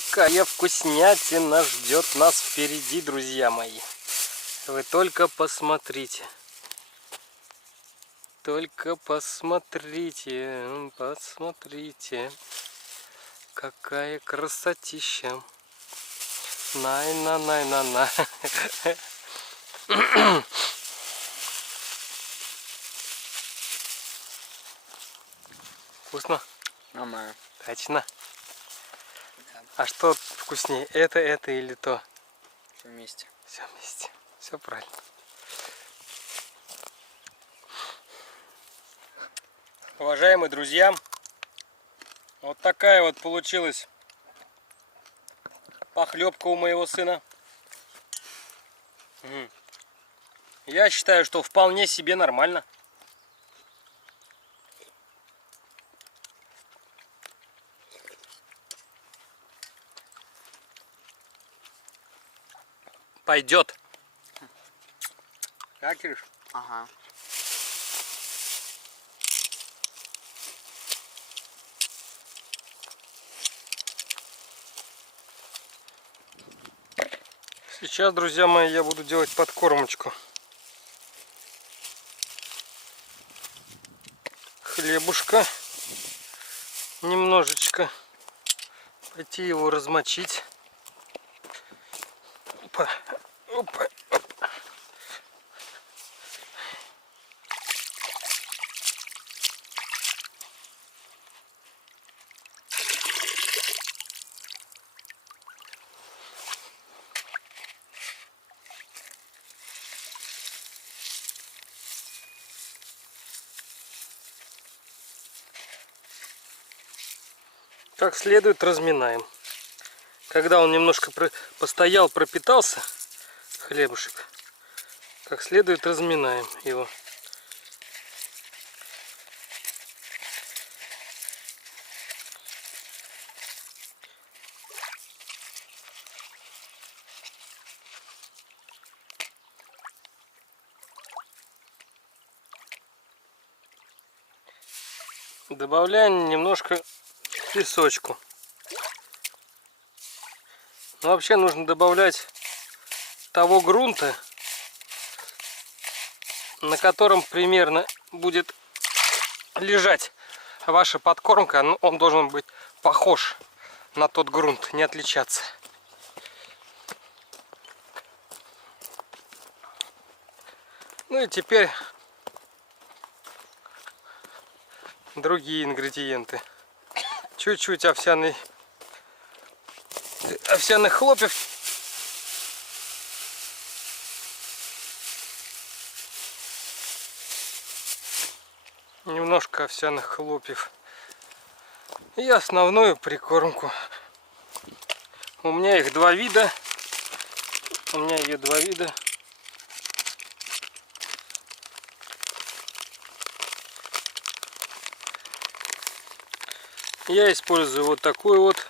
какая вкуснятина ждет нас впереди, друзья мои. Вы только посмотрите. Только посмотрите, посмотрите. Какая красотища. Най-на-най-на-на. Вкусно? Нормально. Точно. Да. А что вкуснее? Это или то? Все вместе. Все вместе. Все правильно. Уважаемые друзья, вот такая вот получилась похлебка у моего сына. Я считаю, что вполне себе нормально. Пойдет. Как, Кирюш? Ага. Сейчас, друзья мои, я буду делать подкормочку. Хлебушка. Немножечко. Пойти его размочить. Опа, опа, опа. Как следует разминаем. Когда он немножко постоял, пропитался, хлебушек, как следует разминаем его. Добавляем немножко песочку. Но вообще нужно добавлять того грунта, на котором примерно будет лежать ваша подкормка. Он должен быть похож на тот грунт, не отличаться. Ну и теперь другие ингредиенты. Чуть-чуть овсяных хлопьев. Немножко овсяных хлопьев. И основную прикормку. У меня их два вида. У меня ее два вида. Я использую вот такой вот.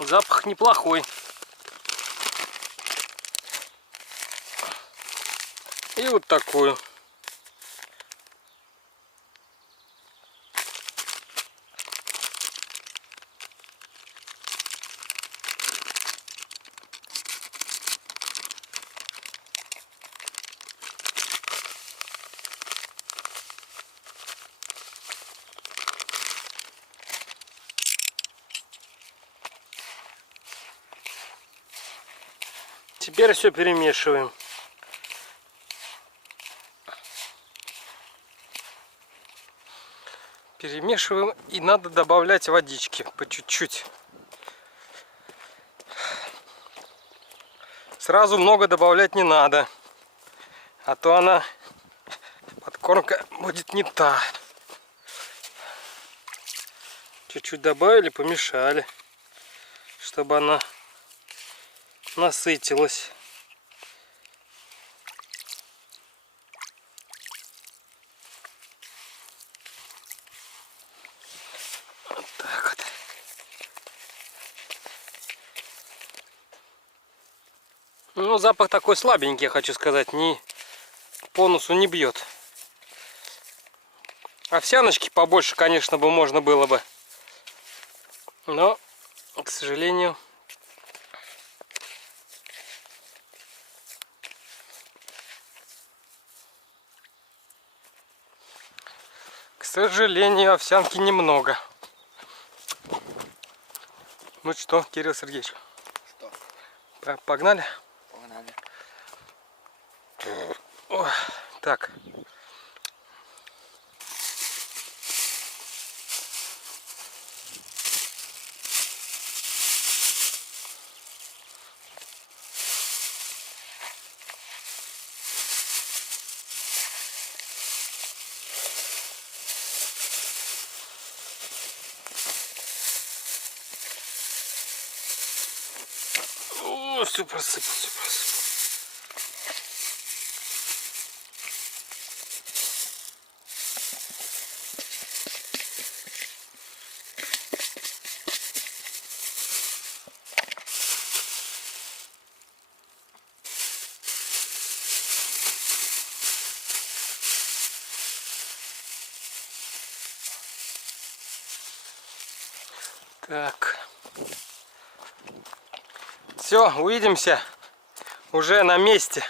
Запах неплохой. И вот такую. Теперь все перемешиваем. Перемешиваем, и надо добавлять водички по чуть-чуть. Сразу много добавлять не надо, а то она, подкормка, будет не та. Чуть-чуть добавили, помешали, чтобы она насытилась. Вот так вот. Ну, запах такой слабенький, я хочу сказать, не по носу не бьет. Овсяночки побольше, конечно, бы можно было бы. Но, к сожалению, овсянки немного. Ну что, Кирилл Сергеевич? Что? Погнали? Погнали. О, так. О, все просыпал, все просыпал. Так. Все, увидимся уже на месте.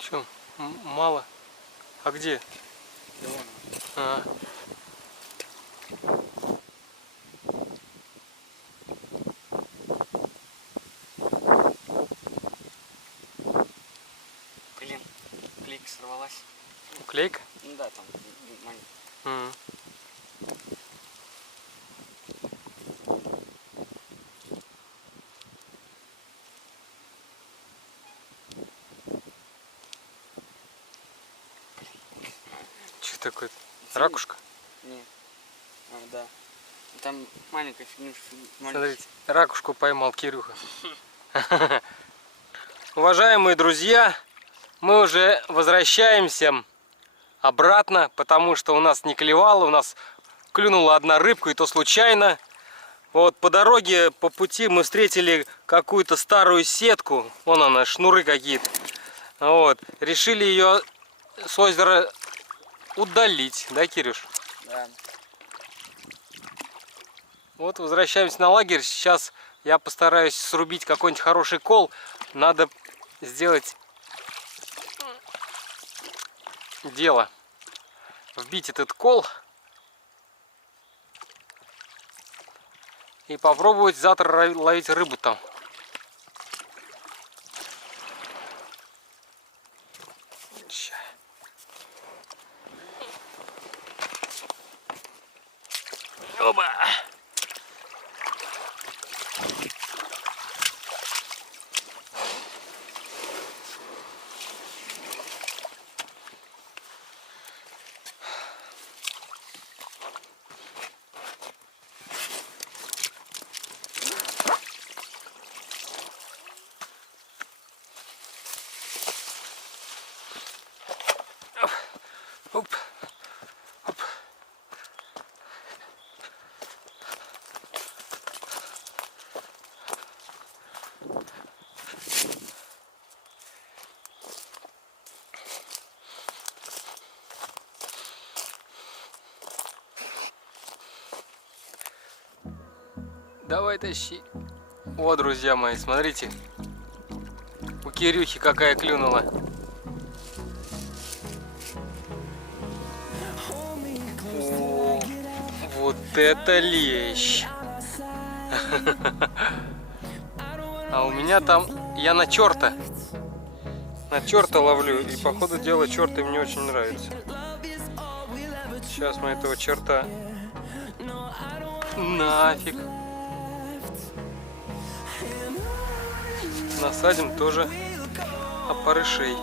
Че, мало? А где? Да вон. А. Блин, клейка сорвалась. Клейка? Ну да, там маленький. Что такое? Ракушка? Не. А, да. Там маленькая фигнюшка. Смотрите, ракушку поймал Кирюха. Уважаемые друзья, мы уже возвращаемся обратно, потому что у нас не клевало, у нас клюнула одна рыбка, и то случайно. Вот по дороге, по пути мы встретили какую-то старую сетку, вон она, шнуры какие-то. Вот, решили ее с озера удалить, да, Кирюш? Да. Вот возвращаемся на лагерь. Сейчас я постараюсь срубить какой-нибудь хороший кол. Надо сделать дело. Вбить этот кол. И попробовать завтра ловить рыбу там. Оба! Оп, оп. Давай тащи. Вот, друзья мои, смотрите. У Кирюхи какая клюнула. О, вот это лещ. А у меня там, я на черта ловлю, и по ходу дела черты мне очень нравится. Сейчас мы этого черта нафиг насадим тоже опарышей.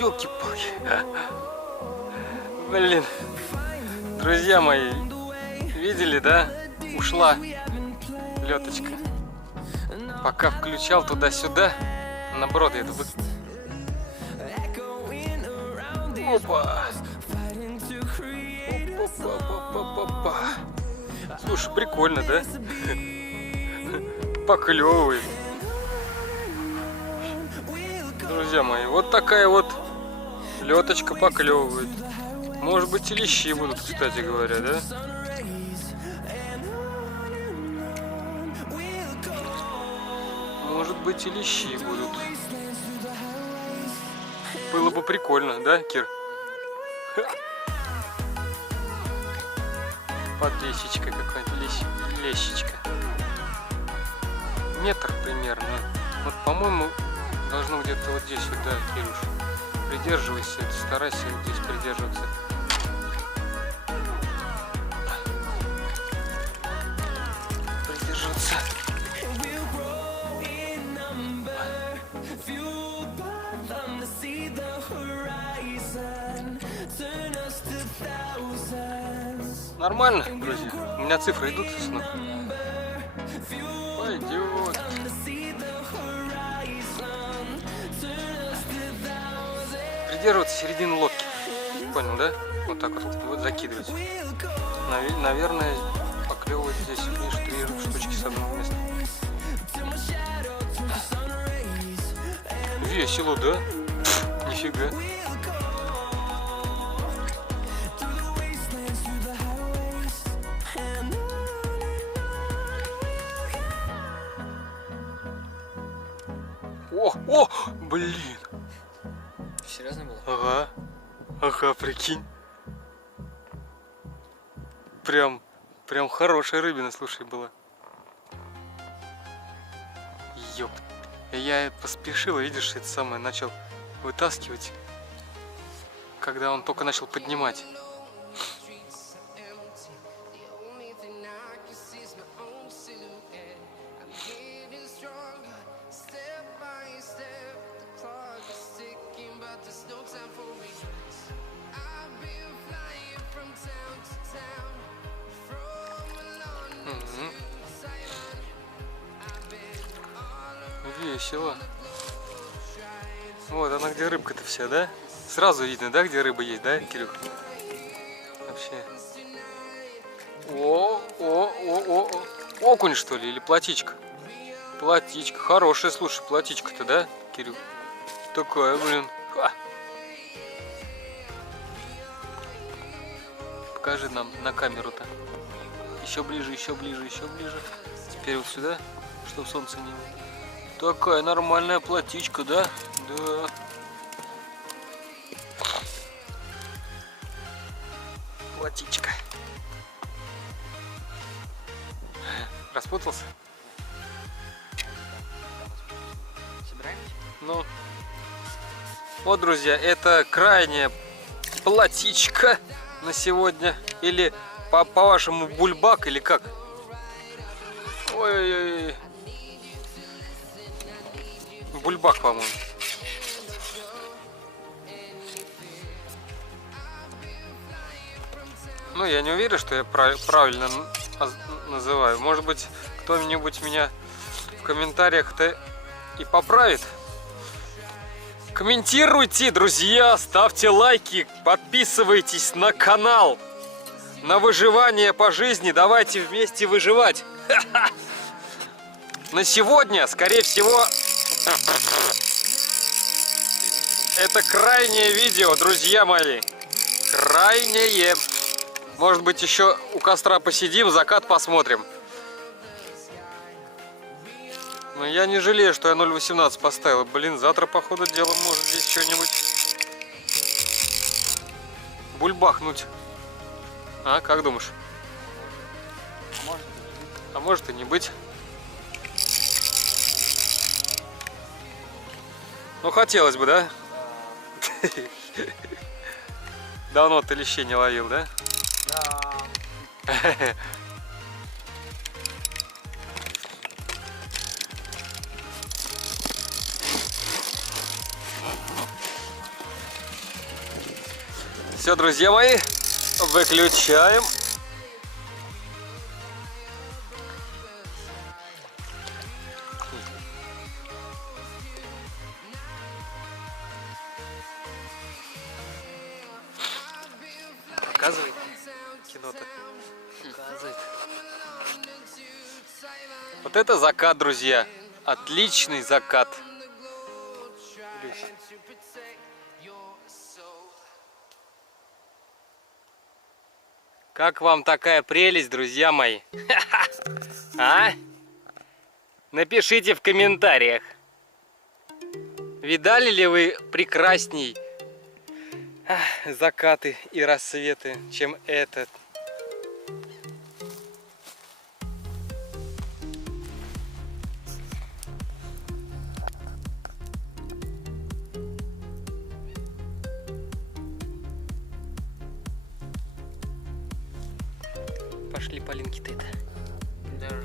Ёлки-палки. Блин. Друзья мои, видели, да? Ушла леточка. Пока включал туда-сюда, наоборот, я это Опа! Опа-па-па-па-па-па. Слушай, прикольно, да? Поклевывает. Друзья мои, вот такая вот леточка поклевывает. Может быть, и лещи будут, кстати говоря, да? Может быть, и лещи будут. Было бы прикольно, да, Кир? Подлещичка какая-нибудь, лещичка. Метр примерно. Вот, по-моему, должно где-то вот здесь вот, да, Кирюш. Придерживайся, старайся вот здесь придерживаться. Придерживаться. Нормально, друзья. У меня цифры идут снова. Пойдет. Придерживаться середины лодки. Понял, да? Вот так вот закидывать. Наверное, поклевывать здесь лишь 3 штучки с одного места. Весело, да? Нифига. О, блин. Серьезно было? Ага. Ага, прикинь. Прям хорошая рыбина, слушай, была. Ёп. Я поспешил, видишь, это самое, начал вытаскивать, когда он только начал поднимать. Весело. Вот она, где рыбка-то вся, да? Сразу видно, да, где рыба есть, да, Кирюх? Вообще. О. Окунь, что ли, или плотичка? Плотичка. Хорошая, слушай, плотичка-то, да, Кирюх? Такая, блин. Ха. Покажи нам на камеру-то. Еще ближе, еще ближе, еще ближе. Теперь вот сюда, чтобы солнце не... Такая нормальная плотичка, да? Да. Плотичка. Распутался? Собираемся? Ну. Вот, друзья, это крайняя плотичка на сегодня. Или по-вашему бульбак, или как? Ой-ой-ой. Бульбак, по-моему. Ну, я не уверен, что я правильно называю. Может быть, кто-нибудь меня в комментариях-то и поправит. Комментируйте, друзья, ставьте лайки, подписывайтесь на канал. На выживание по жизни. Давайте вместе выживать. На сегодня, скорее всего... Это крайнее видео, друзья мои. Крайнее. Может быть, еще у костра посидим, закат посмотрим. Но я не жалею, что я 0.18 поставил. Блин, завтра, по ходу дела, может здесь что-нибудь бульбахнуть. А, как думаешь? А может и не быть. Ну, хотелось бы, да? Давно ты лещей не ловил, да? Да. Все, друзья мои, выключаем. Показывай кино-то. Показывает. Вот это закат, друзья. Отличный закат. Как вам такая прелесть, друзья мои? А? Напишите в комментариях. Видали ли вы прекрасней закаты и рассветы, чем этот? Пошли, Полинки-то это. Даже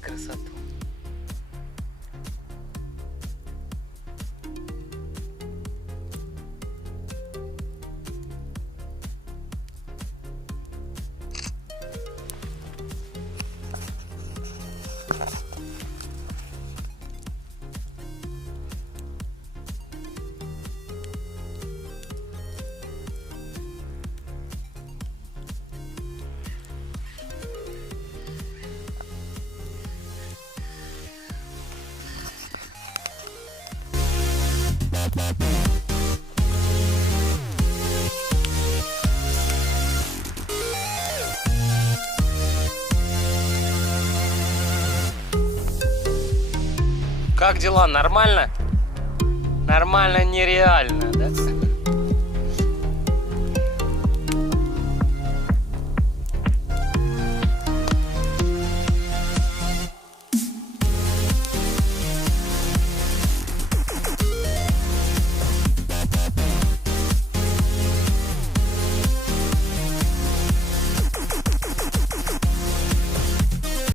Красоту. Как дела? Нормально? Нормально, нереально, да?